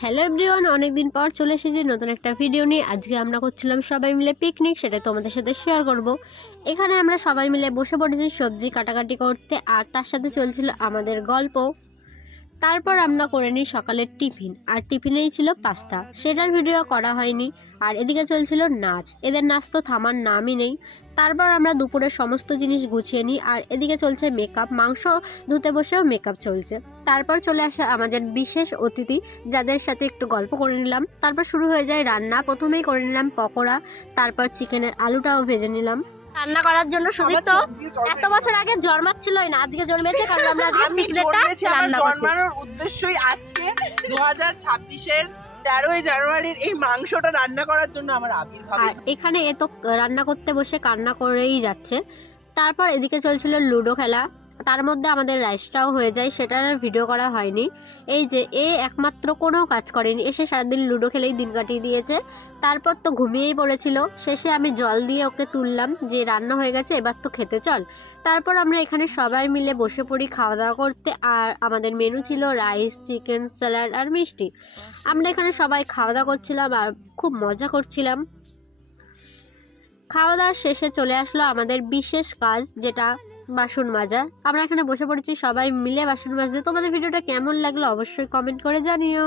Hello everyone, অনেকদিন পর চলে এসেছি নতুন একটা ভিডিও নিয়ে। আজকে আমরা করছিলাম সবাই মিলে পিকনিক, সেটা তোমাদের সাথে শেয়ার করব। এখানে আমরা সবাই মিলে বসে পড়েছি সবজি কাটাকাটি করতে, আর তার সাথে চলছিল আমাদের গল্প। তারপর আমরা করে নিই সকালের টিফিন, আর টিফিনেই ছিল পাস্তা, সেটার ভিডিও করা হয়নি। আর এদিকে চলছিল নাচ, এদের নাচ তো থামার নামই নেই। তারপর আমরা দুপুরের সমস্ত জিনিস গুছিয়ে নিই, আর এদিকে চলছে মেকআপ, মাংস ধুতে বসেও মেকআপ চলছে। তারপর চলে আসে আমাদের বিশেষ অতিথি, যাদের সাথে একটু গল্প করে নিলাম। তারপর শুরু হয়ে যায় রান্না। প্রথমেই করে নিলাম পকোড়া, তারপর চিকেনের আলুটাও ভেজে নিলাম। রান্না করার জন্য সুদীপ তো এত বছর আগে জন্মাচ্ছিলই না, আজকে জন্মেছে, কারণ আমরা আজকে চিকেনটা রান্না করছি। জন্মানোর উদ্দেশ্যই আজকে 2026-এর 13ই জানুয়ারির এই মাংসটা রান্না করার জন্য আমার আবির্ভাব। আর এখানে এ তো রান্না করতে বসে কান্না করেই যাচ্ছে। তারপর এদিকে চলছিল লুডো খেলা, তার মধ্যে আমাদের রাইসটাও হয়ে যায়, সেটার আর ভিডিও করা হয়নি। এই যে একমাত্র কোনো কাজ করেনি, এসে সারাদিন লুডো খেলেই দিন কাটিয়ে দিয়েছে। তারপর তো ঘুমিয়েই পড়েছিল। শেষে আমি জল দিয়ে ওকে তুললাম যে রান্না হয়ে গেছে, এবার তো খেতে চল। তারপর আমরা এখানে সবাই মিলে বসে পড়ি খাওয়া দাওয়া করতে। আর আমাদের মেনু ছিল রাইস, চিকেন, স্যালাড আর মিষ্টি। আমরা এখানে সবাই খাওয়া দাওয়া করছিলাম আর খুব মজা করছিলাম। খাওয়া দাওয়ার শেষে চলে আসলো আমাদের বিশেষ কাজ, যেটা বাসন মাজা। আমরা এখানে বসে পড়েছি সবাই মিলে বাসন মাজতে। তোমাদের ভিডিওটা কেমন লাগলো অবশ্যই কমেন্ট করে জানিও।